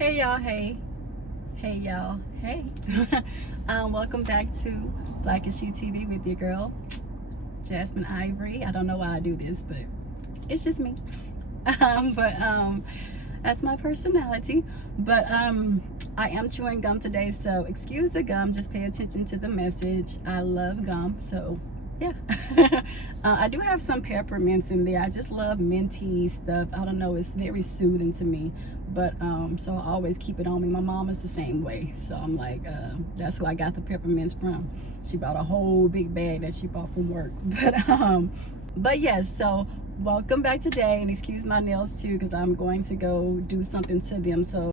Hey y'all, hey y'all, hey. Welcome back to Black and She TV with your girl Jasmine Ivory. I don't know why I do this, but it's just me. That's my personality. But I am chewing gum today, so excuse the gum, just pay attention to the message. I love gum, so yeah. I do have some peppermints in there. I just love minty stuff. I don't know, it's very soothing to me. But so I always keep it on me. My mom is the same way, so I'm like, that's who I got the peppermints from. She bought a whole big bag that she bought from work. But yes, so welcome back today, and excuse my nails too, because I'm going to go do something to them. So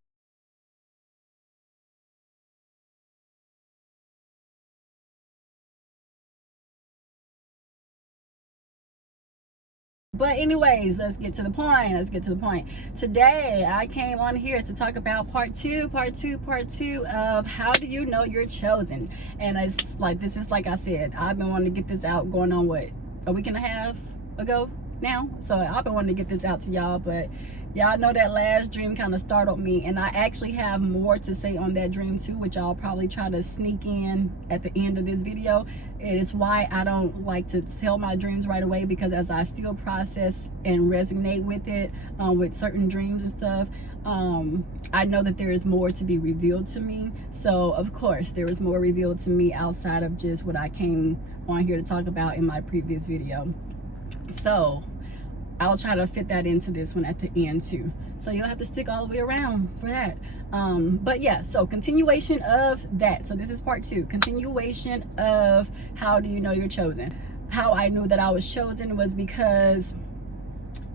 but anyways, let's get to the point. Today I came on here to talk about part two of how do you know you're chosen. And it's like, this is, like I said, I've been wanting to get this out going on what, a week and a half ago now. So I've been wanting to get this out to y'all, but y'all know that last dream kind of startled me, and I actually have more to say on that dream too, which I'll probably try to sneak in at the end of this video. It is why I don't like to tell my dreams right away, because as I still process and resonate with it, with certain dreams and stuff, I know that there is more to be revealed to me. So of course there is more revealed to me outside of just what I came on here to talk about in my previous video. So I'll try to fit that into this one at the end too. So you'll have to stick all the way around for that. But yeah, so continuation of that. So this is part two, continuation of how do you know you're chosen. How I knew that I was chosen was because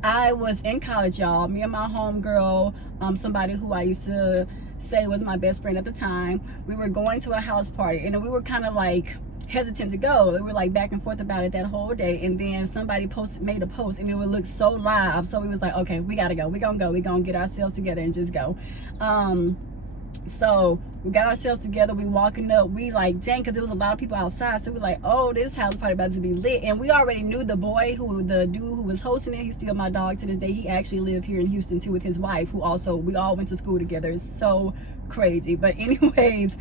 I was in college, y'all. Me and my homegirl, somebody who I used to say was my best friend at the time, we were going to a house party, and we were kind of like hesitant to go. We were like back and forth about it that whole day, and then somebody made a post, and it would look so live, so we was like, okay, we gotta go, we gonna get ourselves together and just go. So we got ourselves together, we walking up, we like, dang, because there was a lot of people outside, so we like, oh, this house party about to be lit. And we already knew the dude who was hosting it. He's still my dog to this day. He actually lived here in Houston too with his wife, who also, we all went to school together. It's so crazy. But anyways,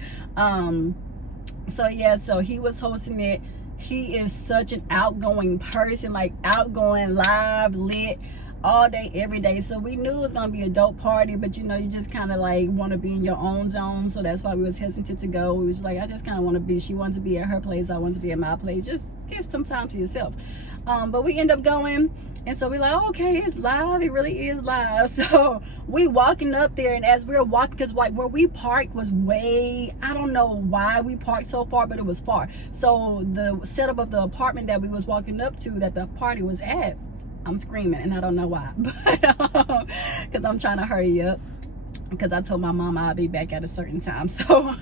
so yeah, so he was hosting it. He is such an outgoing person, like outgoing, live, lit, all day, every day. So we knew it was gonna be a dope party, but you know, you just kind of like want to be in your own zone. So that's why we was hesitant to go. We was like, I just kind of want to be, she wanted to be at her place, I want to be at my place, just get some time to yourself. But we end up going, and so we're like, oh, okay, it's live, it really is live. So we walking up there, and as we were walking, because like where we parked was way, I don't know why we parked so far, but it was far. So the setup of the apartment that we was walking up to, that the party was at, I'm screaming, and I don't know why, but because I'm trying to hurry up, because I told my mom I'll be back at a certain time. So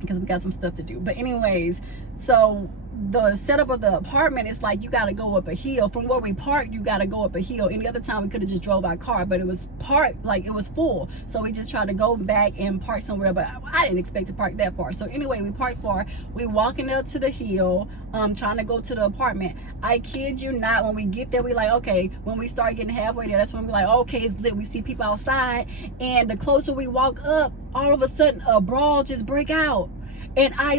because we got some stuff to do. But anyways, so the setup of the apartment is like, you got to go up a hill from where we parked. You got to go up a hill. Any other time we could have just drove our car, but it was parked, like it was full, so we just tried to go back and park somewhere, but I didn't expect to park that far. So anyway, we parked far, we walking up to the hill, trying to go to the apartment. I kid you not, when we get there, we like, okay, when we start getting halfway there, that's when we're like, okay, it's lit. We see people outside, and the closer we walk up, all of a sudden a brawl just break out. And I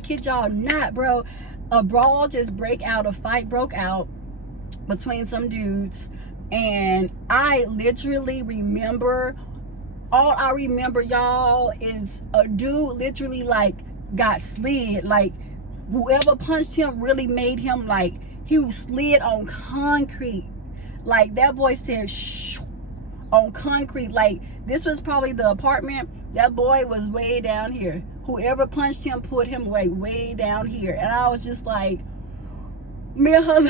kid y'all not, bro, a brawl just break out, a fight broke out between some dudes. And I literally remember, all I remember, y'all, is a dude literally like got slid, like whoever punched him really made him, like he slid on concrete, like that boy said shh, on concrete. Like this was probably the apartment, that boy was way down here. Whoever punched him put him way down here. And I was just like, me and her,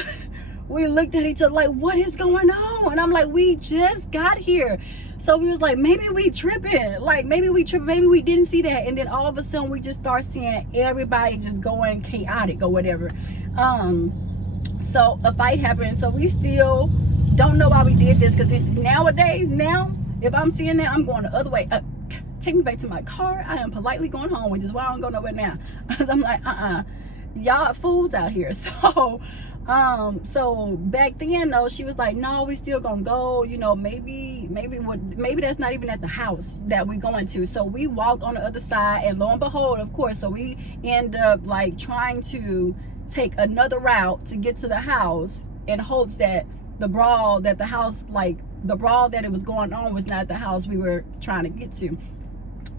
we looked at each other like, what is going on? And I'm like, we just got here. So we was like, maybe we tripping, maybe we didn't see that. And then all of a sudden we just start seeing everybody just going chaotic or whatever. So a fight happened. So we still don't know why we did this, because nowadays, if I'm seeing that, I'm going the other way. Take me back to my car. I am politely going home, which is why I don't go nowhere now. I'm like, y'all fools out here. So So back then though, she was like, no, we still gonna go, you know, maybe that's not even at the house that we're going to. So we walk on the other side, and lo and behold, of course, so we end up like trying to take another route to get to the house in hopes that the brawl that it was going on was not the house we were trying to get to.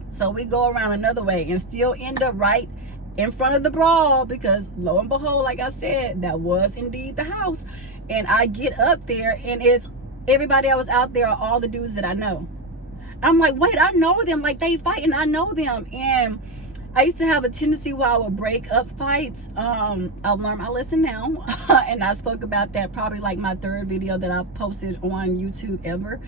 So we go around another way and still end up right in front of the brawl, because lo and behold, like I said, that was indeed the house. And I get up there, and it's everybody that was out there are all the dudes that I know. I'm like, wait, I know them, like they fighting, I know them. And I used to have a tendency where I would break up fights. I've learned my lesson now. And I spoke about that probably like my third video that I posted on YouTube ever.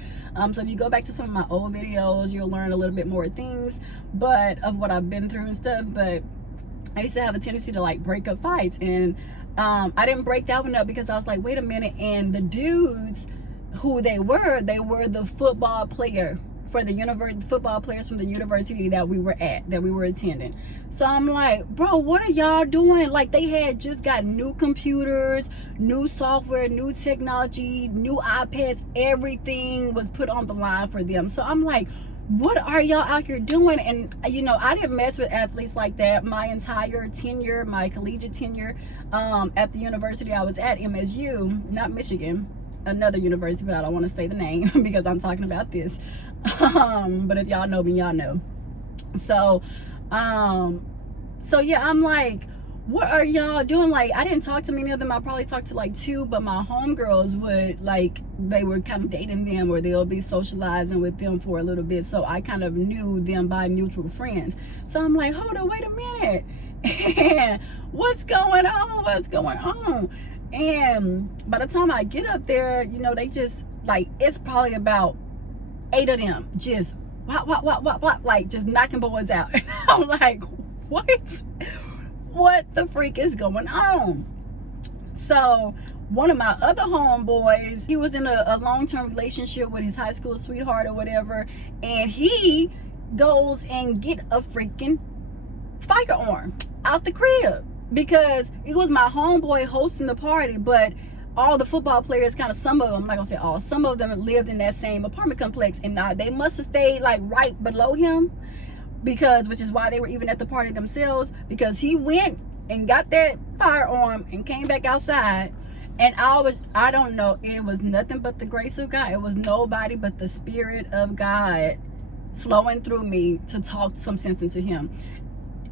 So if you go back to some of my old videos, you'll learn a little bit more things, but of what I've been through and stuff. But I used to have a tendency to like break up fights, and I didn't break that one up because I was like, wait a minute. And the dudes who they were the football player for the football players from the university that we were attending. So I'm like, bro, what are y'all doing? Like, they had just got new computers, new software, new technology, new iPads, everything was put on the line for them. So I'm like, what are y'all out here doing? And you know, I didn't mess with athletes like that my entire tenure, my collegiate tenure, at the university I was at, MSU, not Michigan, another university, but I don't want to say the name because I'm talking about this. But if y'all know me, y'all know. So yeah, I'm like, what are y'all doing? Like, I didn't talk to many of them. I probably talked to like two, but my homegirls would, like, they were kind of dating them, or they'll be socializing with them for a little bit. So I kind of knew them by mutual friends. So I'm like, hold on, wait a minute. And what's going on? And by the time I get up there, you know, they just, like, it's probably about 8 of them just whop, like just knocking boys out. And I'm like, what the freak is going on? So one of my other homeboys, he was in a long-term relationship with his high school sweetheart or whatever, and he goes and get a freaking firearm out the crib, because it was my homeboy hosting the party, but all the football players, kind of, some of them, I'm not gonna say all, some of them lived in that same apartment complex, and they must have stayed like right below him, which is why they were even at the party themselves, because he went and got that firearm and came back outside. And I don't know, it was nothing but the grace of God. It was nobody but the Spirit of God flowing through me to talk some sense into him.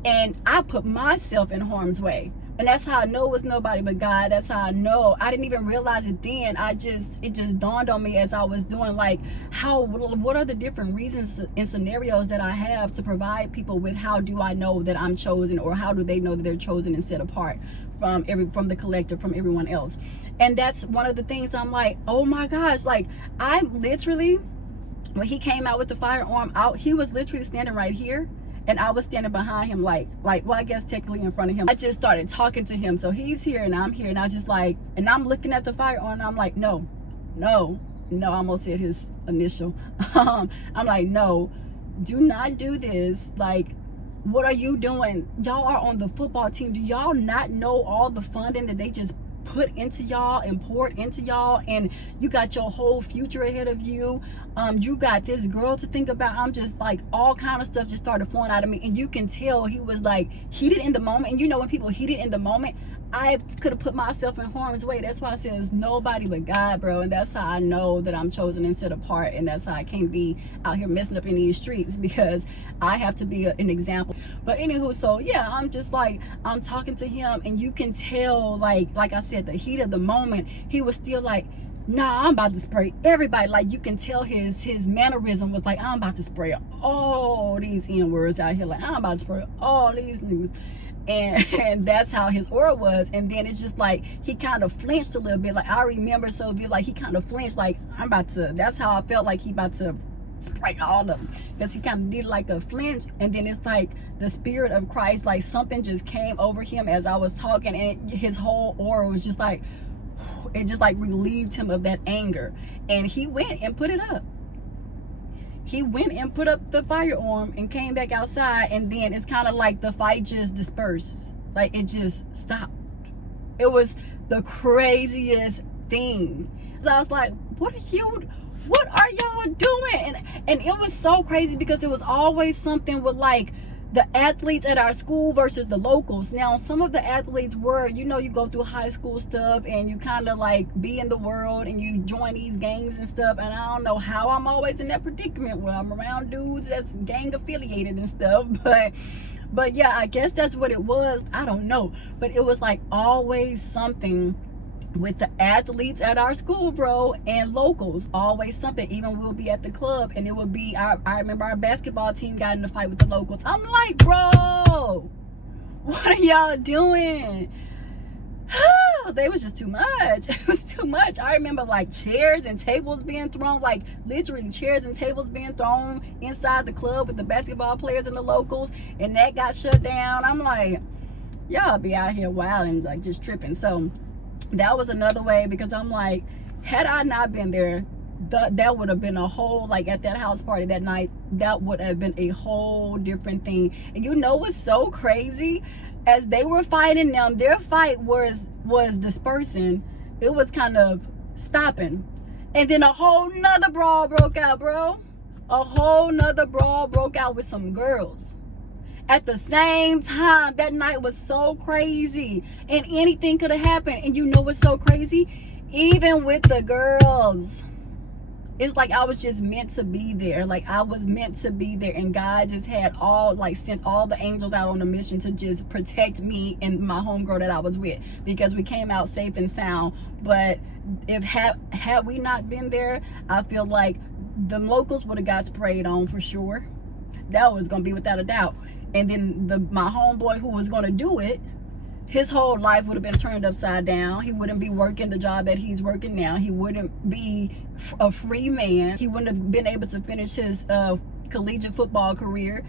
And I put myself in harm's way. And that's how I know it was nobody but God. That's how I know. I didn't even realize it then. It just dawned on me as I was doing, like, what are the different reasons and scenarios that I have to provide people with? How do I know that I'm chosen, or how do they know that they're chosen and set apart from the collective, from everyone else? And that's one of the things I'm like, oh my gosh, like, I literally, when he came out with the firearm out, he was literally standing right here, and I was standing behind him, like, well, I guess technically in front of him. I just started talking to him. So he's here and I'm here, and I just like, and I'm looking at the firearm, and I'm like, no, I almost said his initial. I'm like, no, do not do this. Like, what are you doing? Y'all are on the football team. Do y'all not know all the funding that they just put into y'all and poured into y'all, and you got your whole future ahead of you? You got this girl to think about. I'm just like, all kind of stuff just started flowing out of me, and you can tell he was like heated in the moment. And you know, when people heated in the moment, I could have put myself in harm's way. That's why I said it's nobody but God, bro. And that's how I know that I'm chosen and set apart, and that's how I can't be out here messing up in these streets, because I have to be an example. But anywho, so yeah, I'm just like, I'm talking to him, and you can tell, like I said, the heat of the moment, he was still like, nah, I'm about to spray everybody. Like, you can tell his mannerism was like, I'm about to spray all these N-words out here. Like, I'm about to spray all these niggas. And that's how his aura was. And then it's just like, he kind of flinched a little bit. Like, I remember so vivid, like, he kind of flinched, like, that's how I felt, like he about to spray all of them, because he kind of did like a flinch. And then it's like the Spirit of Christ, like something just came over him as I was talking, and his whole aura was just like, it just like relieved him of that anger. And he went and put it up. He went and put up the firearm and came back outside, and then it's kind of like the fight just dispersed. Like, it just stopped. It was the craziest thing. So I was like, what are y'all doing? And it was so crazy because it was always something with like the athletes at our school versus the locals. Now, some of the athletes were, you know, you go through high school stuff and you kind of like be in the world and you join these gangs and stuff. And I don't know how I'm always in that predicament where I'm around dudes that's gang affiliated and stuff. But yeah, I guess that's what it was. I don't know. But it was like always something with the athletes at our school, bro, and locals. Always something. Even we'll be at the club and it would be I remember our basketball team got in a fight with the locals. I'm like, bro, what are y'all doing? They was just too much. It was too much. I remember like chairs and tables being thrown, like literally chairs and tables being thrown inside the club with the basketball players and the locals, and that got shut down. I'm like, y'all be out here wilding, like just tripping. So that was another way, because I'm like, had I not been there, that would have been a whole, like at that house party that night, that would have been a whole different thing. And you know what's so crazy? As they were fighting them, their fight was dispersing. It was kind of stopping. And then a whole nother brawl broke out, bro. A whole nother brawl broke out with some girls. At the same time, that night was so crazy. And anything could have happened. And you know what's so crazy? Even with the girls, it's like I was just meant to be there. Like I was meant to be there, and God just had sent all the angels out on a mission to just protect me and my homegirl that I was with, because we came out safe and sound. But if had we not been there, I feel like the locals would have got sprayed on for sure. That was gonna be without a doubt. And then my homeboy who was gonna do it, his whole life would have been turned upside down. He wouldn't be working the job that he's working now. He wouldn't be a free man. He wouldn't have been able to finish his collegiate football career.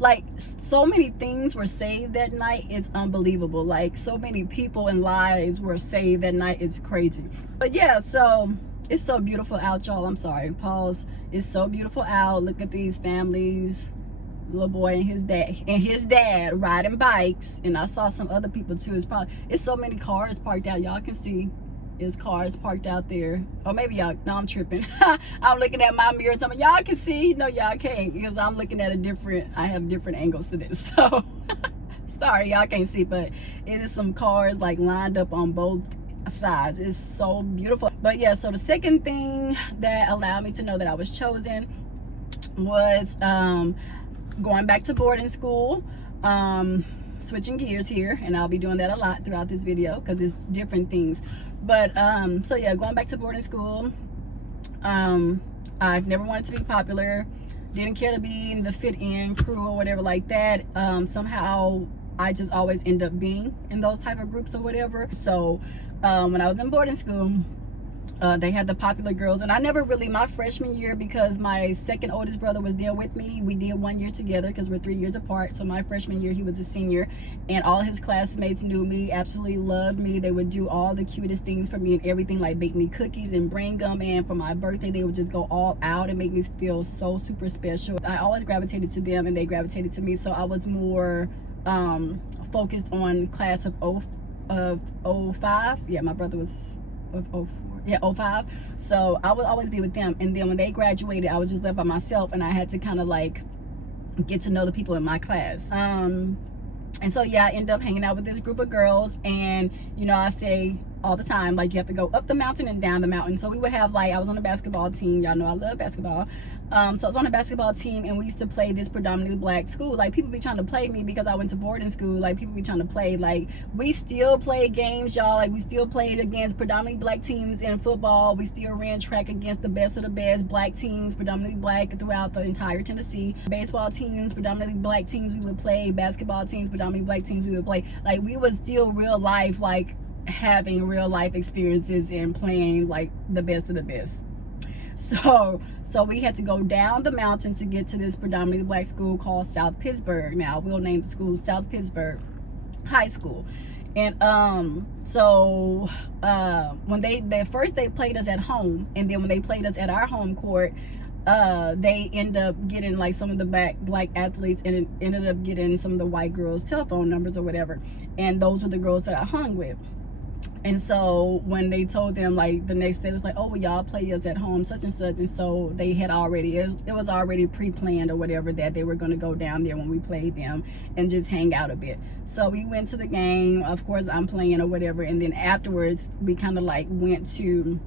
Like, so many things were saved that night. It's unbelievable. Like, so many people and lives were saved that night. It's crazy. But yeah, so it's so beautiful out, y'all. I'm sorry, pause. It's so beautiful out. Look at these families. Little boy and his dad riding bikes, and I saw some other people too. It's so many cars parked out. Y'all can see it's cars parked out there. Or maybe y'all, no, I'm tripping. I'm looking at my mirror. Some of y'all can see. No, y'all can't, because I'm looking at I have different angles to this. So sorry, y'all can't see, but it is some cars like lined up on both sides. It's so beautiful. But yeah, so the second thing that allowed me to know that I was chosen was going back to boarding school. Switching gears here, and I'll be doing that a lot throughout this video because it's different things. But so yeah, going back to boarding school. I've never wanted to be popular, didn't care to be in the fit-in crew or whatever like that. Somehow I just always end up being in those type of groups or whatever. So when I was in boarding school, they had the popular girls, and I never really, my freshman year, because my second oldest brother was there with me, we did 1 year together because we're 3 years apart. So my freshman year, he was a senior, and all his classmates knew me, absolutely loved me. They would do all the cutest things for me and everything, like bake me cookies and bring them, and for my birthday they would just go all out and make me feel so super special. I always gravitated to them and they gravitated to me, so I was more focused on class of 05. Yeah, my brother was of 04. Yeah, 05. So I would always be with them. And then when they graduated, I was just left by myself, and I had to kind of like get to know the people in my class. And so yeah, I ended up hanging out with this group of girls, and you know, I say all the time, like, you have to go up the mountain and down the mountain. So we would have, like, I was on the basketball team. Y'all know I love basketball. So I was on the basketball team, and we used to play this predominantly black school. Like, people be trying to play me because I went to boarding school. Like, people be trying to play. Like, we still play games, y'all. Like, we still played against predominantly black teams in football. We still ran track against the best of the best black teams, predominantly black, throughout the entire Tennessee. Baseball teams, predominantly black teams, we would play. Basketball teams, predominantly black teams, we would play. Like, we was still real life, like, having real life experiences and playing like the best of the best. So we had to go down the mountain to get to this predominantly black school called South Pittsburgh. Now we'll name the school South Pittsburgh High School. And when they first played us at home, and then when they played us at our home court, they end up getting like some of the black athletes, and it ended up getting some of the white girls' telephone numbers or whatever, and those were the girls that I hung with. And so when they told them, like, the next day, it was like, oh, well, y'all play us at home, such and such. And so they had already, it was already pre-planned or whatever, that they were going to go down there when we played them and just hang out a bit. So we went to the game. Of course, I'm playing or whatever. And then afterwards, we kind of like went to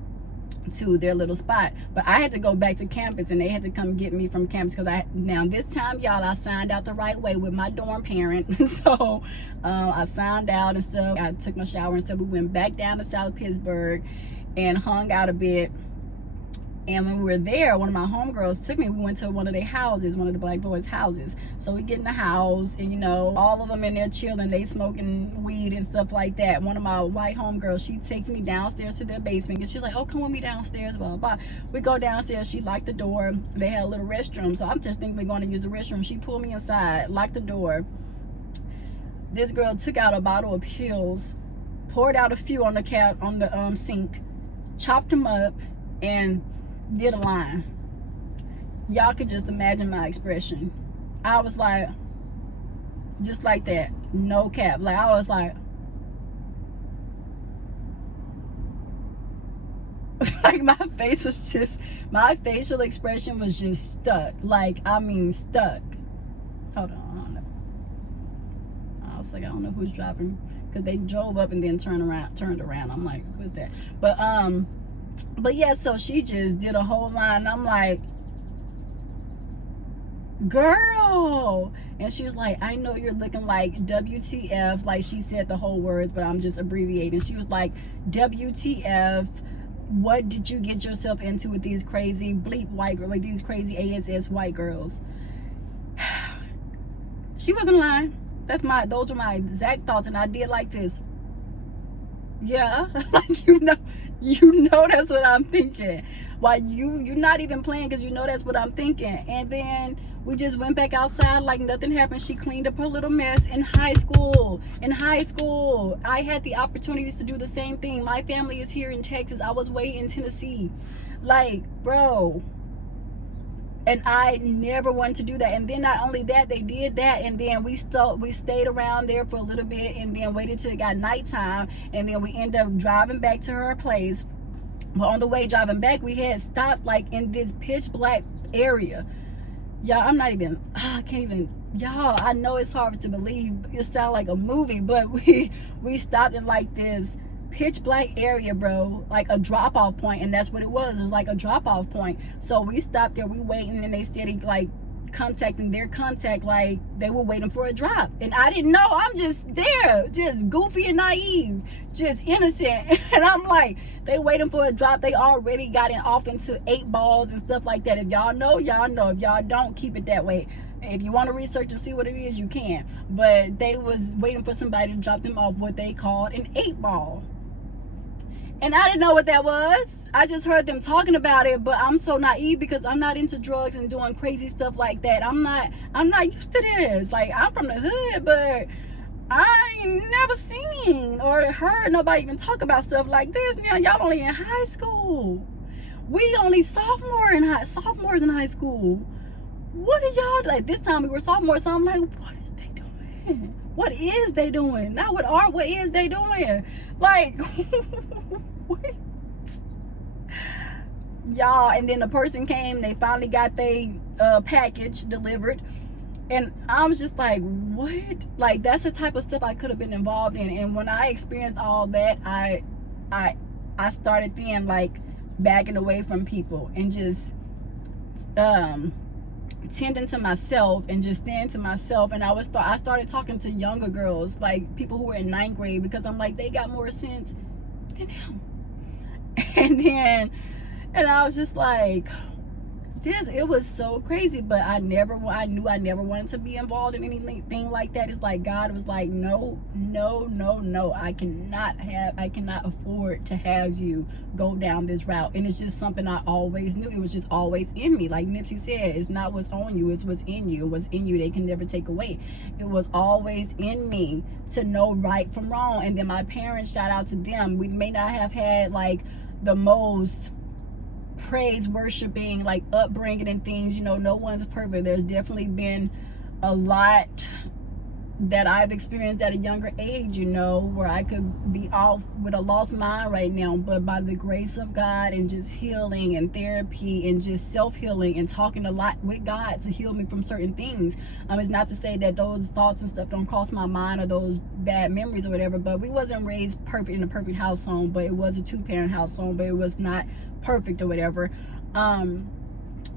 their little spot, but I had to go back to campus, and they had to come get me from campus, because now this time, y'all, I signed out the right way with my dorm parent. So I signed out and stuff. I took my shower and stuff. We went back down to South Pittsburgh and hung out a bit. And when we were there, one of my homegirls took me. We went to one of their houses, one of the black boys' houses. So we get in the house, and, you know, all of them in there chilling. They smoking weed and stuff like that. One of my white homegirls, she takes me downstairs to their basement, and she's like, oh, come with me downstairs, blah, blah, blah. We go downstairs. She locked the door. They had a little restroom. So I'm just thinking we're going to use the restroom. She pulled me inside, locked the door. This girl took out a bottle of pills, poured out a few on the sink, chopped them up, and did a line. Y'all could just imagine my expression. I was like, just like that, no cap. Like, I was like, like my facial expression was just stuck. Like, I mean, stuck. Hold on, I don't know. I was like, I don't know who's driving, because they drove up and then turned around. I'm like, who's that? But yeah, so she just did a whole line, and I'm like, girl. And she was like, I know you're looking like WTF. Like, she said the whole words, but I'm just abbreviating. She was like, WTF, what did you get yourself into with these crazy bleep white girls, like these crazy ASS white girls? She wasn't lying. Those are my exact thoughts. And I did like this. Yeah, like, you know that's what I'm thinking. Why you're not even playing, because you know that's what I'm thinking. And then we just went back outside like nothing happened. She cleaned up her little mess in high school. I had the opportunities to do the same thing. My family is here in Texas. I was way in Tennessee. Like, bro. And I never wanted to do that. And then not only that, they did that, and then we stayed around there for a little bit, and then waited till it got nighttime, and then we ended up driving back to her place. But on the way driving back, we had stopped like in this pitch black area. Y'all, I can't even, y'all, I know it's hard to believe. It sounds like a movie, but we stopped in like this pitch black area, bro, like a drop-off point. And that's what it was like a drop-off point. So we stopped there, we waiting, and they steady like contacting their contact, like they were waiting for a drop. And I didn't know. I'm just there, just goofy and naive, just innocent. And I'm like, they waiting for a drop. They already got it off into 8 balls and stuff like that. If y'all know, y'all know. If y'all don't, keep it that way. If you want to research and see what it is, you can. But they was waiting for somebody to drop them off what they called an 8-ball. And I didn't know what that was. I just heard them talking about it, but I'm so naive because I'm not into drugs and doing crazy stuff like that. I'm not used to this. Like, I'm from the hood, but I ain't never seen or heard nobody even talk about stuff like this. Now, y'all only in high school. We only sophomores in high school. What are y'all, like, this time we were sophomores, so I'm like, what is they doing? What is they doing? Not what is they doing? Like, what? Y'all, and then the person came, they finally got their package delivered, and I was just like, what? Like, that's the type of stuff I could have been involved in. And when I experienced all that, I started then like backing away from people and just tending to myself and just staying to myself. And I started talking to younger girls, like people who were in 9th grade, because I'm like, they got more sense than him. And I was just like, it was so crazy. But I knew I never wanted to be involved in anything like that. It's like God was like, no, I cannot afford to have you go down this route. And it's just something I always knew. It was just always in me. Like Nipsey said, it's not what's on you, it's what's in you. And what's in you, they can never take away. It was always in me to know right from wrong. And then my parents, shout out to them, we may not have had like the most praise worshiping, like upbringing and things, you know, no one's perfect. There's definitely been a lot that I've experienced at a younger age, you know, where I could be off with a lost mind right now, but by the grace of God and just healing and therapy and just self-healing and talking a lot with God to heal me from certain things. It's not to say that those thoughts and stuff don't cross my mind or those bad memories or whatever, but we wasn't raised perfect in a perfect household, but it was a 2-parent household, but it was not perfect or whatever.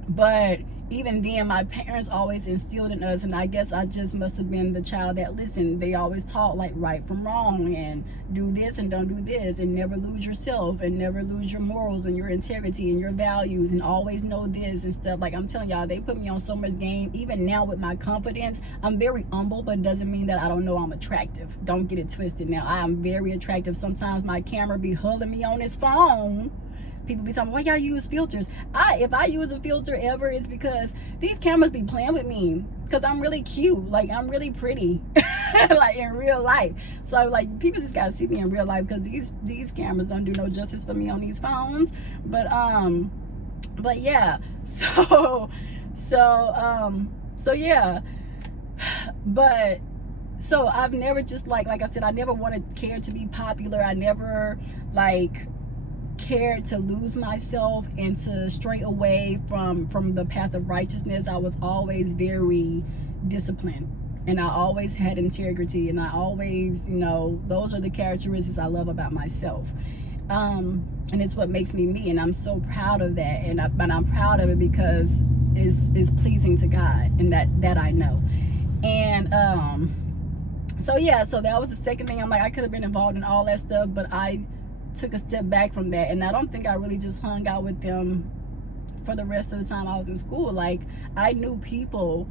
But even then, my parents always instilled in us, and I guess I just must have been the child that listened. They always taught like right from wrong and do this and don't do this and never lose yourself and never lose your morals and your integrity and your values and always know this and stuff. Like I'm telling y'all, they put me on so much game. Even now with my confidence, I'm very humble, but it doesn't mean that I don't know I'm attractive. Don't get it twisted now. I am very attractive. Sometimes my camera be hulling me on his phone. People be talking, why y'all use filters? If I use a filter ever, it's because these cameras be playing with me. Because I'm really cute. Like, I'm really pretty. Like, in real life. So, like, people just got to see me in real life. Because these cameras don't do no justice for me on these phones. But yeah. So, yeah. But... So I've never just like I said, I never cared to be popular. I never like cared to lose myself and to stray away from the path of righteousness. I was always very disciplined, and I always had integrity, and I always, you know, those are the characteristics I love about myself. And it's what makes me me, and I'm so proud of that. But I'm proud of it because it's pleasing to God, and that I know. And so yeah, so that was the second thing. I'm like, I could have been involved in all that stuff, but I took a step back from that, and I don't think I really just hung out with them for the rest of the time I was in school. Like, I knew people,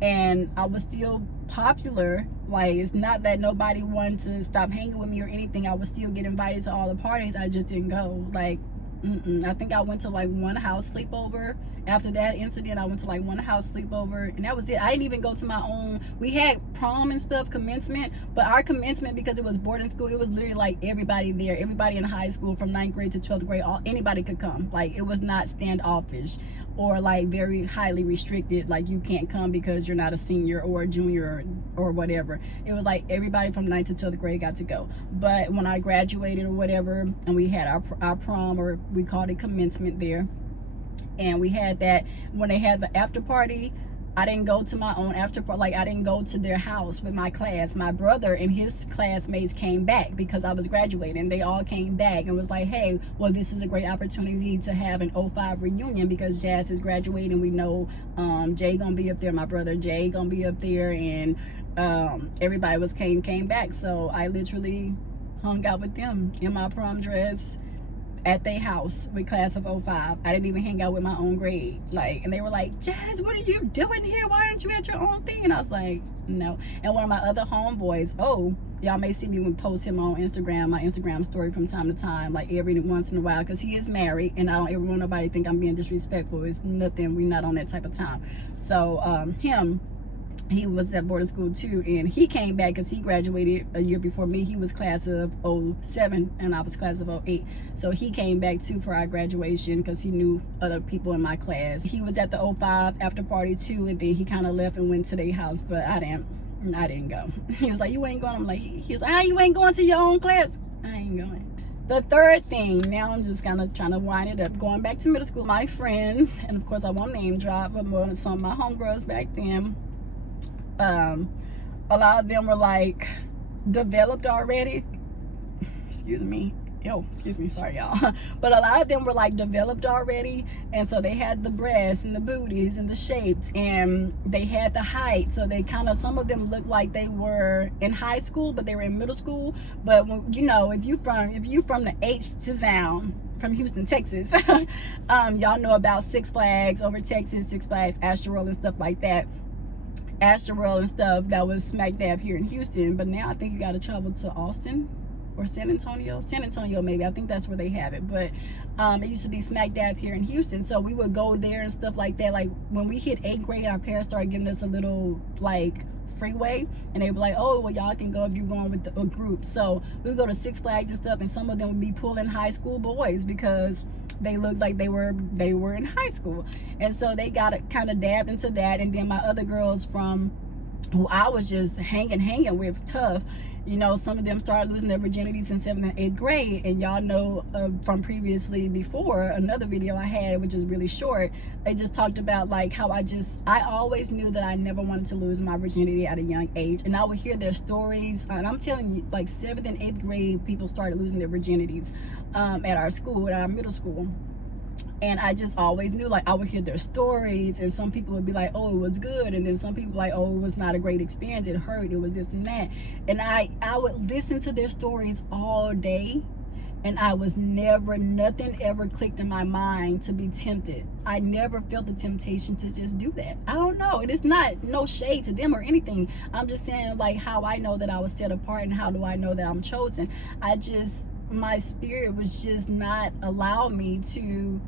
and I was still popular. Like, it's not that nobody wanted to stop hanging with me or anything. I would still get invited to all the parties. I just didn't go. Like, I think I went to like one house sleepover. After that incident, I went to like one house sleepover, and that was it. I didn't even go to my own. We had prom and stuff, commencement, but our commencement, because it was boarding school, it was literally like everybody there, everybody in high school from 9th grade to 12th grade, anybody could come. Like, it was not standoffish or like very highly restricted, like you can't come because you're not a senior or a junior or whatever. It was like everybody from 9th to 12th grade got to go. But when I graduated or whatever, and we had our prom, or we called it commencement there, and we had that, when they had the after party, I didn't go to my own after party. Like, I didn't go to their house with my class. My brother and his classmates came back because I was graduating. They all came back and was like, hey, well, this is a great opportunity to have an 05 reunion because Jazz is graduating. We know Jay gonna be up there, my brother Jay gonna be up there, and everybody came back. So I literally hung out with them in my prom dress at their house with class of 05. I didn't even hang out with my own grade. Like, and they were like, Jazz, what are you doing here? Why aren't you at your own thing? And I was like, no. And one of my other homeboys, y'all may see me post him on Instagram, my Instagram story from time to time, like every once in a while, because he is married, and I don't ever want nobody to think I'm being disrespectful. It's nothing. We're not on that type of time. So he was at boarding school too, and he came back because he graduated a year before me. He was class of 07 and I was class of 08, so he came back too for our graduation because he knew other people in my class. He was at the 05 after party too, and then he kind of left and went to their house, but I didn't go. He was like, you ain't going? I'm like, he was like, ah, you ain't going to your own class? I ain't going. The third thing, now I'm just kind of trying to wind it up, going back to middle school. My friends, and of course I won't name drop, but some of my homegirls back then, a lot of them were like developed already. Excuse me, sorry y'all. But a lot of them were like developed already, and so they had the breasts and the booties and the shapes, and they had the height, so they kind of, some of them looked like they were in high school but they were in middle school. But you know, if you from the H to Sound, from Houston, Texas, y'all know about Six Flags over Texas, Six Flags Astroworld and stuff like that. Astroworld and stuff, that was smack dab here in Houston. But now I think you got to travel to Austin or San Antonio maybe. I think that's where they have it. But it used to be smack dab here in Houston, so we would go there and stuff like that. Like, when we hit 8th grade, our parents started giving us a little like freeway, and they were like, oh, well, y'all can go if you're going with a group. So we go to Six Flags and stuff, and some of them would be pulling high school boys because they looked like they were in high school. And so they got kind of dabbed into that. And then my other girls from who I was just hanging with tough, you know, some of them started losing their virginities in 7th and 8th grade. And y'all know from previously before, another video I had, which is really short, they just talked about like how I always knew that I never wanted to lose my virginity at a young age. And I would hear their stories, and I'm telling you, like 7th and 8th grade, people started losing their virginities at our school, at our middle school. And I just always knew, like, I would hear their stories, and some people would be like, oh, it was good, and then some people like, oh, it was not a great experience, it hurt, it was this and that. And I would listen to their stories all day, and I was never, nothing ever clicked in my mind to be tempted. I never felt the temptation to just do that. I don't know, and it's not no shade to them or anything. I'm just saying, like, how I know that I was set apart, and how do I know that I'm chosen. My spirit was just not allow me to,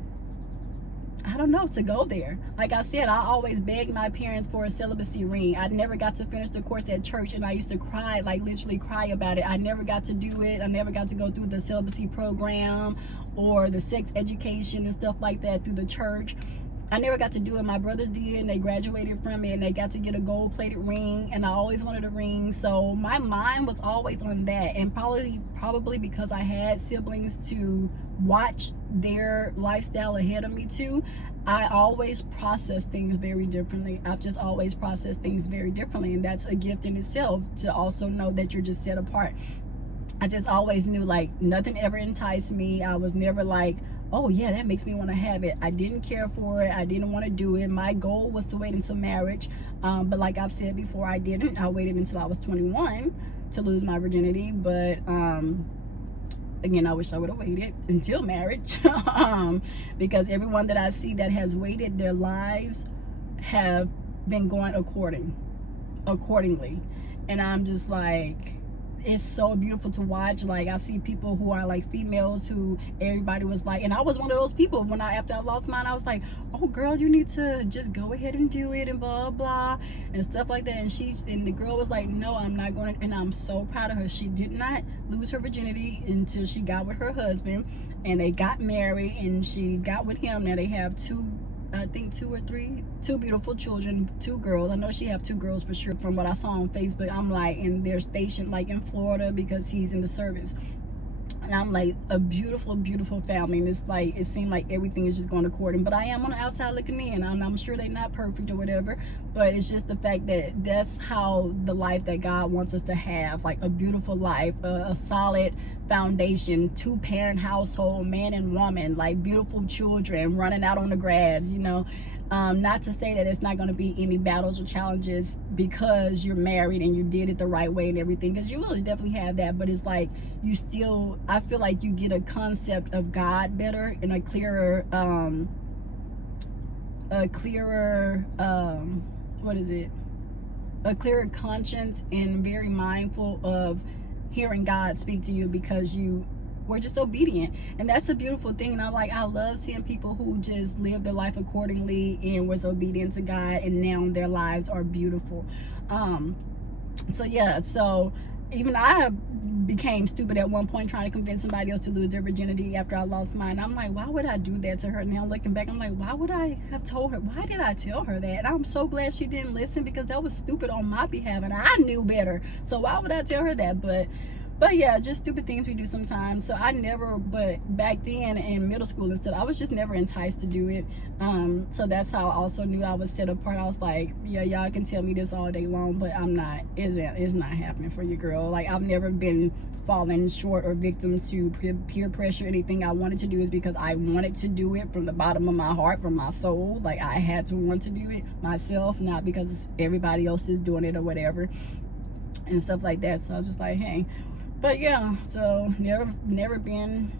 I don't know, to go there. Like I said, I always begged my parents for a celibacy ring. I never got to finish the course at church, and I used to cry, like literally cry about it. I never got to do it. I never got to go through the celibacy program or the sex education and stuff like that through the church. I never got to do it. My brothers did, and they graduated from it, and they got to get a gold-plated ring, and I always wanted a ring. So my mind was always on that, and probably because I had siblings to watch their lifestyle ahead of me too, I always process things very differently. I've just always processed things very differently, and that's a gift in itself, to also know that you're just set apart. I just always knew, like, nothing ever enticed me. I was never like, oh yeah, that makes me want to have it. I didn't care for it. I didn't want to do it. My goal was to wait until marriage, but like I've said before, I didn't. I waited until I was 21 to lose my virginity. But again, I wish I would have waited until marriage because everyone that I see that has waited, their lives have been going accordingly. And I'm just like, it's so beautiful to watch. Like, I see people who are like females who everybody was like, and I was one of those people when after I lost mine, I was like, oh girl, you need to just go ahead and do it and blah blah and stuff like that. And the girl was like, no, I'm not going to. And I'm so proud of her. She did not lose her virginity until she got with her husband, and they got married, and she got with him. Now they have two beautiful children, 2 girls. I know she have 2 girls for sure from what I saw on Facebook. I'm like, and they're stationed like in Florida because he's in the service. And I'm like, a beautiful, beautiful family. And it's like, it seemed like everything is just going according. But I am on the outside looking in. I'm sure they're not perfect or whatever. But it's just the fact that that's how the life that God wants us to have. Like a beautiful life, a solid foundation, 2-parent household, man and woman, like beautiful children running out on the grass, you know. Not to say that it's not going to be any battles or challenges because you're married and you did it the right way and everything, because you will definitely have that. But it's like, you still, I feel like you get a concept of God better and a clearer conscience, and very mindful of hearing God speak to you because we're just obedient. And that's a beautiful thing. And I love seeing people who just live their life accordingly and was obedient to God, and now their lives are beautiful. So yeah, so even I became stupid at one point trying to convince somebody else to lose their virginity after I lost mine. I'm like, why would I do that to her? Now looking back, I'm like, why would I have told her? Why did I tell her that? And I'm so glad she didn't listen, because that was stupid on my behalf, and I knew better. So why would I tell her that? But yeah, just stupid things we do sometimes. So but back then in middle school and stuff, I was just never enticed to do it. So that's how I also knew I was set apart. I was like, yeah, y'all can tell me this all day long, but it's not happening for you, girl. Like, I've never been falling short or victim to peer pressure. Anything I wanted to do is because I wanted to do it from the bottom of my heart, from my soul. Like, I had to want to do it myself, not because everybody else is doing it or whatever and stuff like that. So I was just like, hey. But yeah, so never been,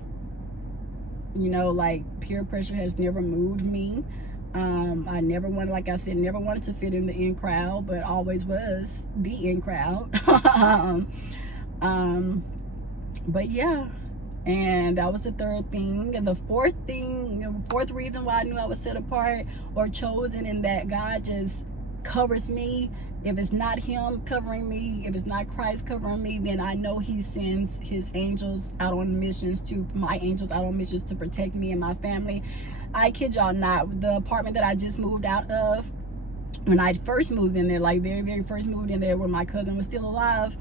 you know, like, peer pressure has never moved me. I never wanted, like I said, never wanted to fit in the in crowd, but always was the in crowd. But yeah, and that was the 3rd thing. And the 4th thing, the 4th reason why I knew I was set apart or chosen, and that God just covers me. If it's not him covering me, if it's not Christ covering me, then I know he sends his angels out on missions my angels out on missions to protect me and my family. I kid y'all not, the apartment that I just moved out of, when I first moved in there, like very, very first moved in there when my cousin was still alive,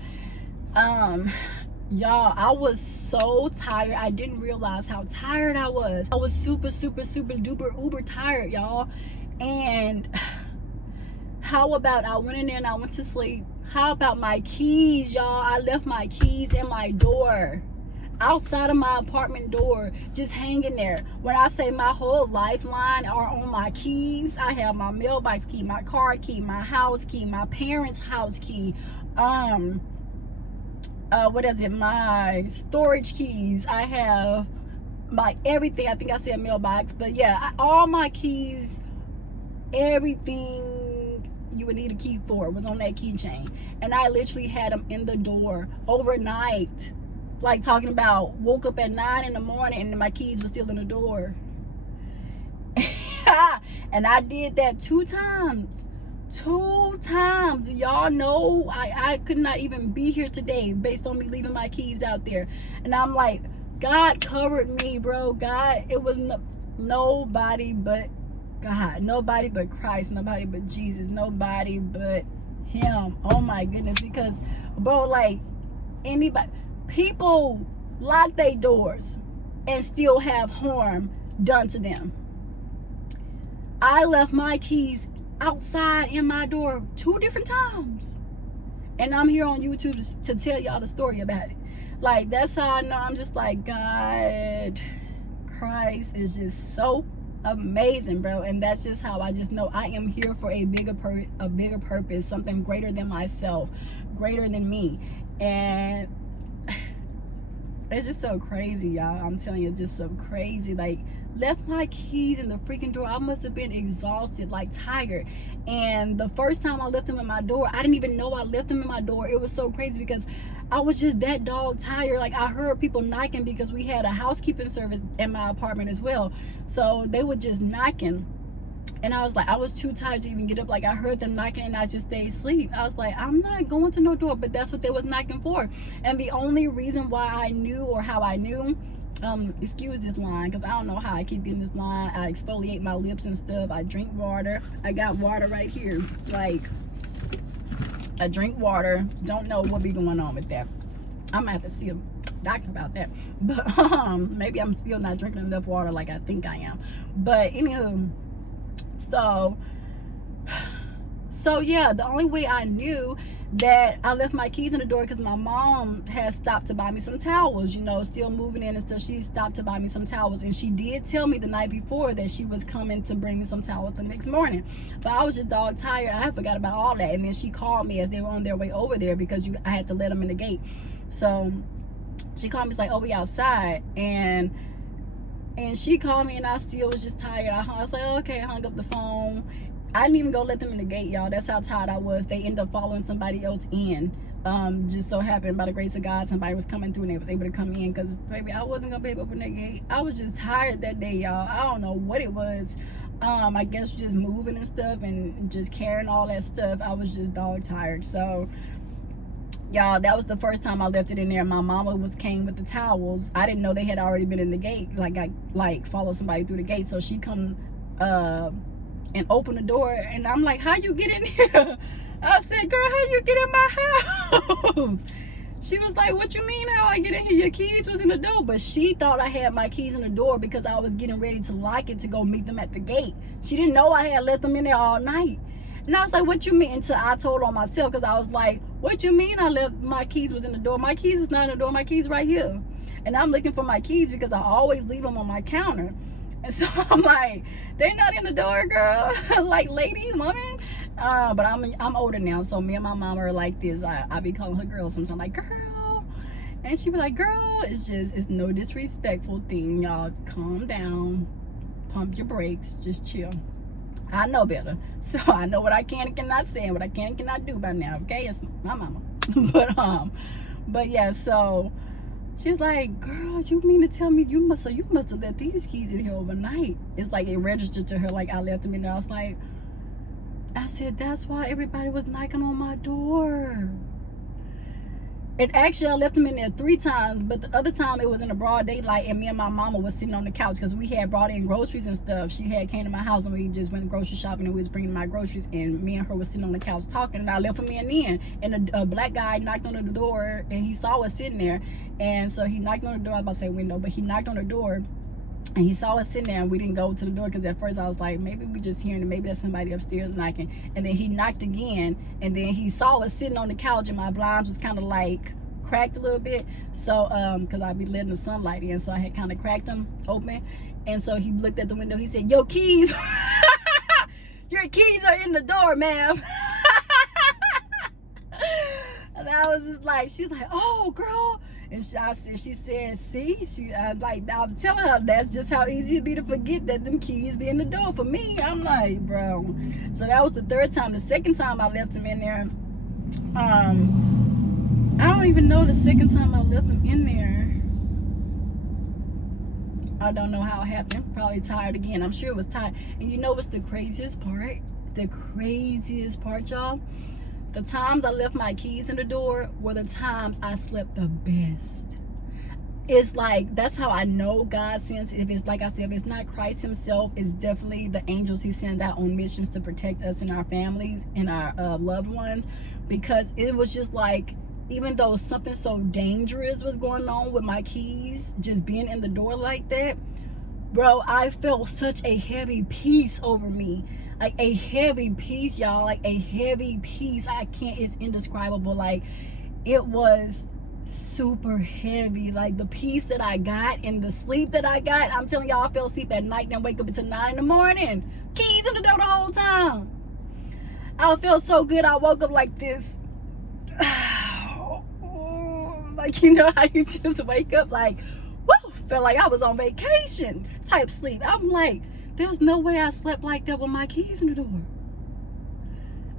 y'all, I was so tired. I didn't realize how tired I was. I was super, super, super duper uber tired, y'all. And how about I went in there and I went to sleep? How about my keys, y'all? I left my keys in my door, outside of my apartment door, just hanging there. When I say my whole lifeline are on my keys, I have my mailbox key, my car key, my house key, my parents' house key, what is it, my storage keys. I have my everything. I think I said mailbox, but yeah, all my keys, everything you would need a key for was on that keychain. And I literally had them in the door overnight, like talking about woke up at 9 in the morning and my keys were still in the door. And I did that 2 times. 2 times. Y'all know I could not even be here today based on me leaving my keys out there. And I'm like, God covered me, bro. God, it was nobody but God, nobody but Christ, nobody but Jesus, nobody but him. Oh my goodness. Because, bro, like, anybody, people lock their doors and still have harm done to them. I left my keys outside in my door 2 different times, and I'm here on YouTube to tell y'all the story about it. Like, that's how I know. I'm just like, God, Christ is just so amazing, bro. And that's just how I just know I am here for a bigger purpose, something greater than myself, greater than me. And it's just so crazy, y'all. I'm telling you, it's just so crazy. Like, left my keys in the freaking door. I must have been exhausted, like tired. And the first time I left them in my door, I didn't even know I left them in my door. It was so crazy because I was just that dog tired. Like, I heard people knocking because we had a housekeeping service in my apartment as well. So they were just knocking. And I was like, I was too tired to even get up. Like, I heard them knocking and I just stayed asleep. I was like, I'm not going to no door, but that's what they was knocking for. And the only reason why I knew, or how I knew, excuse this line, because I don't know how I keep getting this line. I exfoliate my lips and stuff. I drink water. I got water right here. Like, I drink water. Don't know what be going on with that. I'm gonna have to see a doctor about that. But maybe I'm still not drinking enough water like I think I am. But anywho, so yeah, the only way I knew that I left my keys in the door because my mom had stopped to buy me some towels, you know, still moving in and stuff. She stopped to buy me some towels, and she did tell me the night before that she was coming to bring me some towels the next morning. But I was just dog tired. I forgot about all that. And then she called me as they were on their way over there because I had to let them in the gate. So she called me, it's like, oh, we outside. And she called me and I still was just tired. I was like, okay, I hung up the phone. I didn't even go let them in the gate, y'all. That's how tired I was. They ended up following somebody else in. Just so happened, by the grace of God, somebody was coming through and they was able to come in, because baby, I wasn't gonna be able to open that gate. I was just tired that day, y'all. I don't know what it was. I guess just moving and stuff and just carrying all that stuff. I was just dog tired. So y'all, that was the first time I left it in there. My mama came with the towels. I didn't know they had already been in the gate. Like, I followed somebody through the gate. So she come and open the door, and I'm like, how you get in here? I said, girl, how you get in my house? She was like, what you mean how I get in here? Your keys was in the door. But she thought I had my keys in the door because I was getting ready to lock it to go meet them at the gate. She didn't know I had left them in there all night. And I was like, what you mean? Until I told on myself, because I was like, what you mean I left my keys was in the door? My keys was not in the door. My keys right here. And I'm looking for my keys because I always leave them on my counter. And so I'm like, they're not in the door, girl. Like, lady, woman. But I'm older now, so me and my mama are like this. I be calling her girl sometimes, like, girl. And she be like, girl, it's no disrespectful thing. Y'all calm down, pump your brakes, just chill. I know better. So I know what I can and cannot say and what I can and cannot do by now, okay? It's my mama. But yeah, so she's like, girl, you mean to tell me you must have left these keys in here overnight? It's like it registered to her like I left them in there. I was like, I said, that's why everybody was knocking on my door. And actually, I left him in there 3 times, but the other time it was in the broad daylight, and me and my mama was sitting on the couch because we had brought in groceries and stuff. She had came to my house and we just went grocery shopping, and we was bringing my groceries, and me and her was sitting on the couch talking, and I left him in, and a black guy knocked on the door, and he saw us sitting there, and so he knocked on the door. I was about to say window, but he knocked on the door. And he saw us sitting there, and we didn't go to the door because at first I was like, maybe we just hearing it, maybe that's somebody upstairs knocking. And then he knocked again, and then he saw us sitting on the couch, and my blinds was kind of like cracked a little bit, so because I'd be letting the sunlight in, so I had kind of cracked them open. And so he looked at the window. He said, "Your keys, your keys are in the door, ma'am." And I was just like, she's like, "Oh, girl." And she said, see, I'm telling her, that's just how easy it'd be to forget that them keys be in the door for me. I'm like, bro. So that was the 3rd time. The 2nd time I left him in there, I don't even know the 2nd time I left him in there. I don't know how it happened. Probably tired again. I'm sure it was tired. And you know what's the craziest part? The craziest part, y'all? The times I left my keys in the door were the times I slept the best. It's like, that's how I know God sends. If it's like I said, if it's not Christ himself, it's definitely the angels he sends out on missions to protect us and our families and our loved ones. Because it was just like, even though something so dangerous was going on with my keys just being in the door like that, bro, I felt such a heavy peace over me. Like a heavy peace, y'all. Like a heavy peace. I can't, it's indescribable. Like, it was super heavy. Like the peace that I got and the sleep that I got, I'm telling y'all, I fell asleep at night and wake up until 9 in the morning. Keys in the door the whole time. I felt so good. I woke up like this. Like, you know how you just wake up like, woo, felt like I was on vacation type sleep. I'm like, there's no way I slept like that with my keys in the door.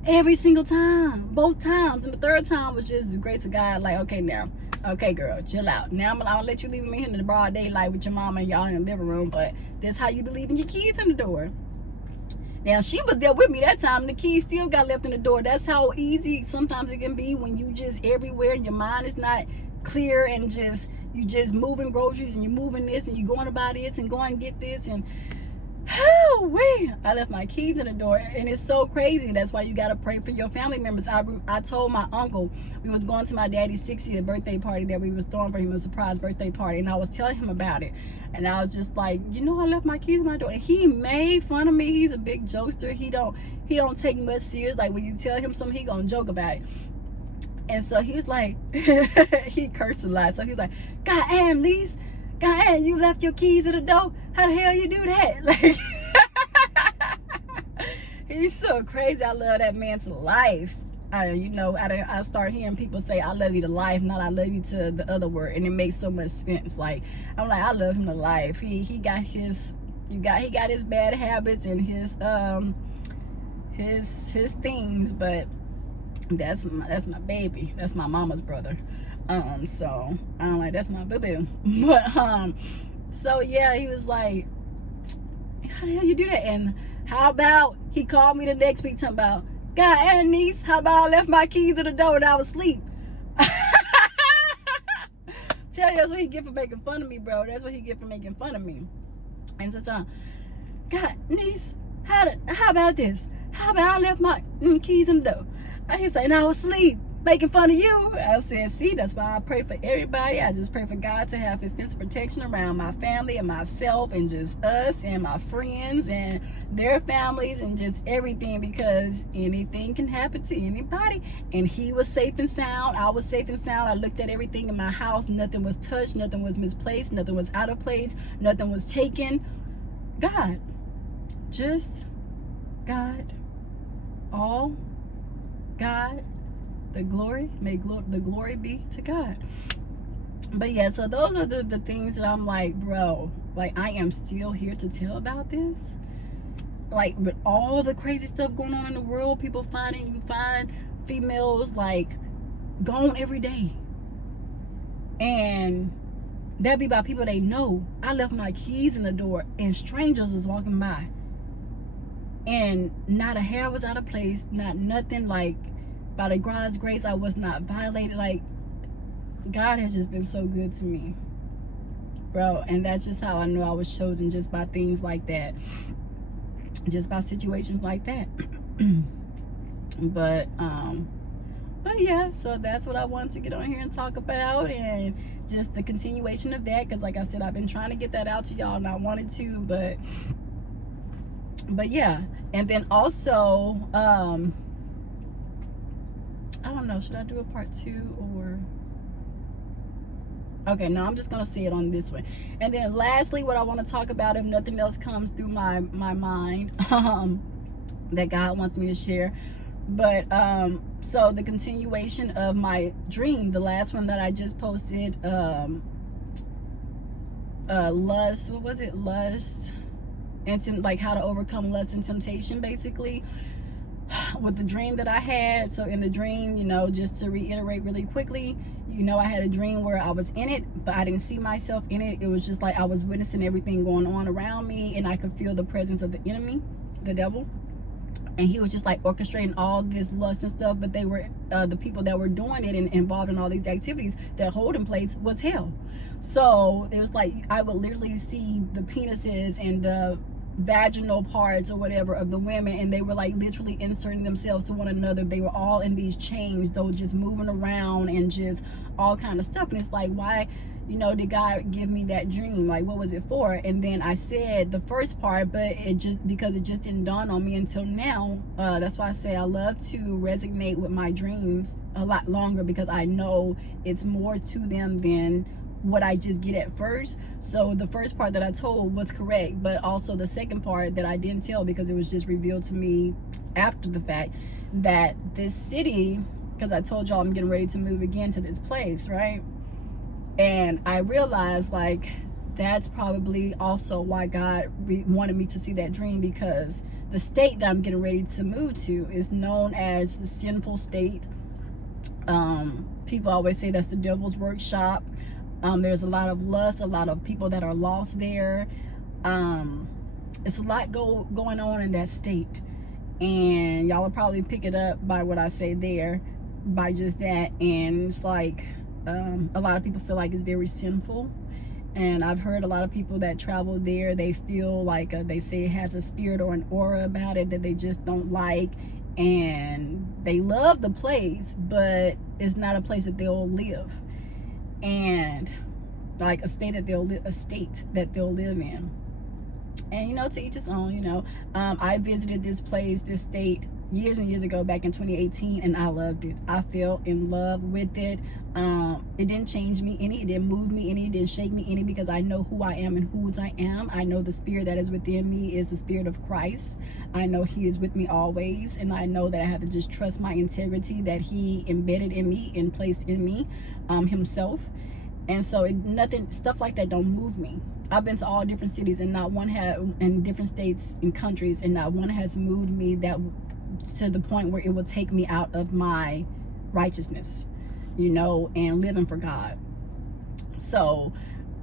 Every single time, both times. And the 3rd time was just the grace of God. Like, okay, now, okay, girl, chill out. Now I'll let you leave me in the broad daylight with your mama and y'all in the living room, but that's how you believe in your keys in the door. Now, she was there with me that time, and the keys still got left in the door. That's how easy sometimes it can be when you just everywhere and your mind is not clear, and you just moving groceries and you're moving this and you're going about this and going and get this, and I left my keys in the door. And it's so crazy. That's why you got to pray for your family members. I told my uncle, we was going to my daddy's 60th birthday party that we was throwing for him, a surprise birthday party, and I was telling him about it, and I was just like, you know, I left my keys in my door. And he made fun of me. He's a big jokester. He don't take much serious. Like, when you tell him something, he gonna joke about it. And so he was like, he cursed a lot. So he's like, God, Lise, God, you left your keys at the door? How the hell you do that? Like, he's so crazy. I love that man to life. I start hearing people say, I love you to life, not I love you to the other word. And it makes so much sense. Like, I'm like, I love him to life. He got his bad habits and his things, but that's my baby. That's my mama's brother. So I'm like, that's my boo-boo. But so yeah, he was like, how the hell you do that? And how about he called me the next week talking about, God, niece, how about I left my keys at the door and I was asleep? Tell you, that's what he get for making fun of me, bro. That's what he get for making fun of me. And so God, niece, how about this? How about I left my keys in the door? And he said, I was asleep, making fun of you. I said, see, that's why I pray for everybody. I just pray for God to have his fence of protection around my family and myself and just us and my friends and their families and just everything, because anything can happen to anybody. And he was safe and sound. I was safe and sound. I looked at everything in my house. Nothing was touched. Nothing was misplaced. Nothing was out of place. Nothing was taken. God. Just God. All God. The glory, the glory be to God. But yeah, so those are the things that I'm like, bro, like, I am still here to tell about this. Like, with all the crazy stuff going on in the world, you find females like gone every day, and that be by people they know. I left my keys in the door and strangers was walking by, and not a hair was out of place, not nothing. Like, by the God's grace, I was not violated. Like, God has just been so good to me, bro. And that's just how I know I was chosen, just by things like that, just by situations like that. but yeah, so that's what I wanted to get on here and talk about, and just the continuation of that, because like I said, I've been trying to get that out to y'all, and I wanted to, but yeah. And then also, I don't know, should I do a part 2 or... Okay, no, I'm just gonna say it on this one. And then lastly, what I want to talk about, if nothing else comes through my mind, that God wants me to share. But so the continuation of my dream, the last one that I just posted, lust, what was it? Lust and like how to overcome lust and temptation, basically, with the dream that I had. So in the dream, you know, just to reiterate really quickly, you know, I had a dream where I was in it, but I didn't see myself in it. It was just like I was witnessing everything going on around me, and I could feel the presence of the enemy, the devil. And he was just like orchestrating all this lust and stuff, but they were the people that were doing it and involved in all these activities, that holding place was hell. So it was like I would literally see the penises and the vaginal parts or whatever of the women, and they were like literally inserting themselves to one another. They were all in these chains, though, just moving around and just all kind of stuff. And it's like, why, you know, did God give me that dream? Like, what was it for? And then I said the first part, but it just, because it just didn't dawn on me until now. That's why I say I love to resonate with my dreams a lot longer, because I know it's more to them than what I just get at first. So the first part that I told was correct, but also the second part that I didn't tell, because it was just revealed to me after the fact, that this city, because I told y'all I'm getting ready to move again to this place, right? And I realized, like, that's probably also why God wanted me to see that dream, because the state that I'm getting ready to move to is known as the sinful state. People always say that's the devil's workshop. There's a lot of lust, a lot of people that are lost there. It's a lot going on in that state, and y'all will probably pick it up by what I say there, by just that. And it's like, a lot of people feel like it's very sinful, and I've heard a lot of people that travel there, they feel like they say it has a spirit or an aura about it that they just don't like, and they love the place, but it's not a place that they'll live. And like a state that they'll live in. And, you know, to each his own. You know, I visited this place, this state, years and years ago, back in 2018, and I loved it. I fell in love with it. It didn't change me any, it didn't move me any, it didn't shake me any, because I know who I am and whose I am. I know the spirit that is within me is the spirit of Christ. I know he is with me always, and I know that I have to just trust my integrity that he embedded in me and placed in me, himself. And so stuff like that don't move me. I've been to all different cities, and not one in different states and countries, and not one has moved me that to the point where it will take me out of my righteousness, you know, and living for God. So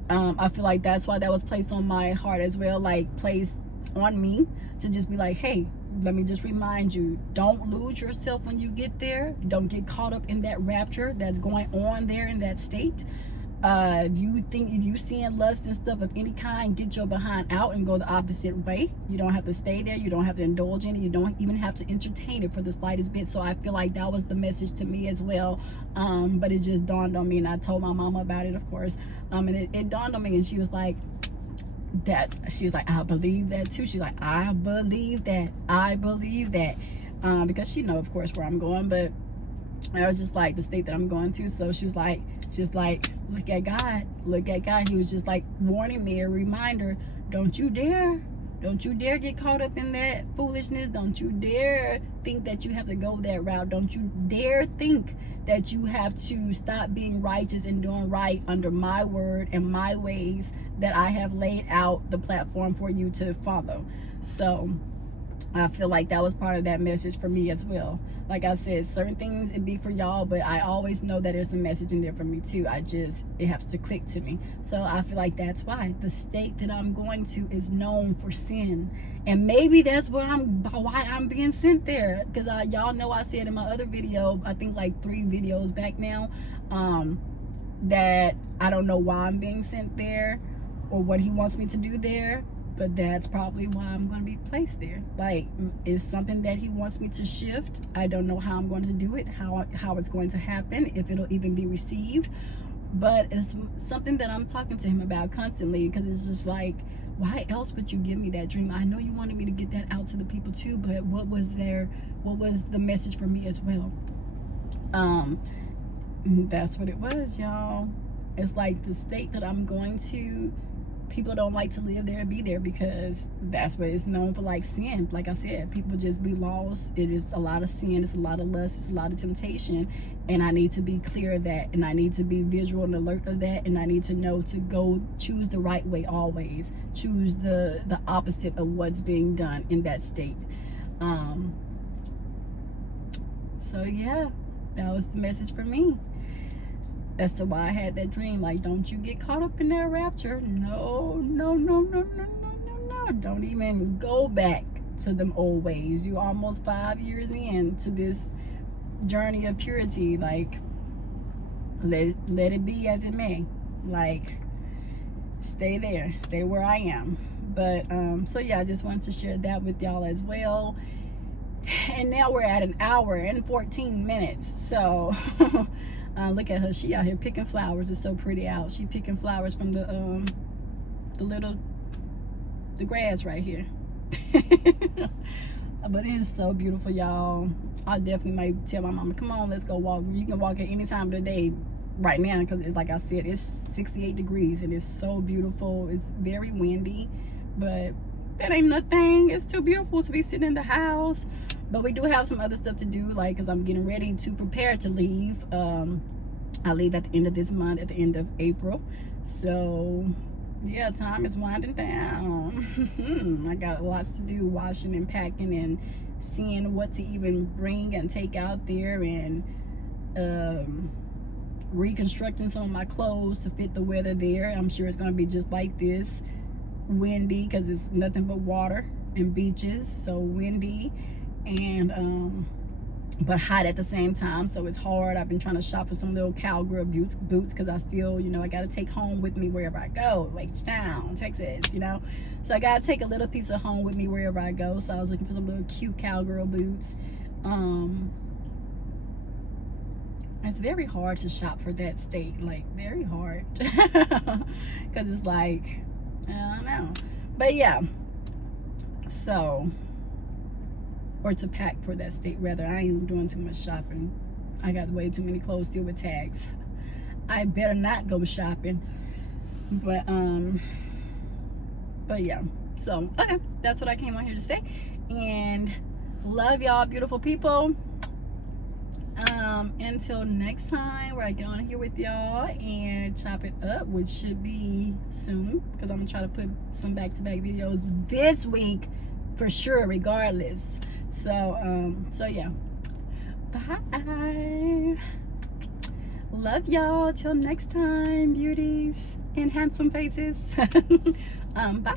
I feel like that's why that was placed on my heart as well, like placed on me to just be like, hey, let me just remind you, don't lose yourself when you get there. Don't get caught up in that rapture that's going on there in that state. If you seeing lust and stuff of any kind, get your behind out and go the opposite way. You don't have to stay there. You don't have to indulge in it. You don't even have to entertain it for the slightest bit. So I feel like that was the message to me as well. But it just dawned on me, and I told my mama about it, of course. And it dawned on me, and she was like, I believe that too. She's like, I believe that. Because she know, of course, where I'm going, but I was just like, the state that I'm going to. So she was like, look at God. He was just like warning me, a reminder, don't you dare get caught up in that foolishness. Don't you dare think that you have to go that route. Don't you dare think that you have to stop being righteous and doing right under my word and my ways that I have laid out the platform for you to follow. So I feel like that was part of that message for me as well. Like I said, certain things it be for y'all, but I always know that there's a message in there for me too. It has to click to me. So I feel like that's why the state that I'm going to is known for sin, and maybe that's why I'm being sent there. Because y'all know I said in my other video, I think like 3 videos back now, that I don't know why I'm being sent there or what he wants me to do there. But that's probably why I'm going to be placed there. Like, it's something that he wants me to shift. I don't know how I'm going to do it, how it's going to happen, if it'll even be received. But it's something that I'm talking to him about constantly, because it's just like, why else would you give me that dream? I know you wanted me to get that out to the people too, but what was the message for me as well? That's what it was, y'all. It's like the state that I'm going to, people don't like to live there and be there, because that's what it's known for, like sin. Like I said, people just be lost. It is a lot of sin, it's a lot of lust, it's a lot of temptation, and I need to be clear of that, and I need to be visual and alert of that, and I need to know to go choose the right way always. Choose the opposite of what's being done in that state. So yeah, that was the message for me. As to why I had that dream. Like, don't you get caught up in that rapture. No. Don't even go back to them old ways. You almost 5 years into this journey of purity. Like, let it be as it may. Like, stay there. Stay where I am. But, so yeah, I just wanted to share that with y'all as well. And now we're at 1 hour and 14 minutes. So... look at her, she out here picking flowers. It's so pretty out. She picking flowers from the grass right here. But it is so beautiful, y'all. I definitely might tell my mama, come on, let's go walk. You can walk at any time of the day right now, because it's like I said, it's 68 degrees and it's so beautiful. It's very windy, but that ain't nothing. It's too beautiful to be sitting in the house. But we do have some other stuff to do, like, because I'm getting ready to prepare to leave. I leave at the end of this month, at the end of April. So yeah, time is winding down. I got lots to do, washing and packing and seeing what to even bring and take out there, and reconstructing some of my clothes to fit the weather there. I'm sure it's going to be just like this, windy, because it's nothing but water and beaches, so windy, and but hot at the same time, so it's hard. I've been trying to shop for some little cowgirl boots, because I still, you know, I got to take home with me wherever I go, H-Town, Texas, you know, so I got to take a little piece of home with me wherever I go. So I was looking for some little cute cowgirl boots. It's very hard to shop for that state, like very hard, because it's like, I don't know, but yeah, so, or to pack for that state rather. I ain't doing too much shopping. I got way too many clothes still with tags. I better not go shopping. But yeah, so okay, that's what I came on here to say. And love y'all, beautiful people. Until next time, where I get on here with y'all and chop it up, which should be soon, because I'm gonna try to put some back-to-back videos this week for sure, regardless. So so yeah, bye. Love y'all till next time, beauties and handsome faces. Bye.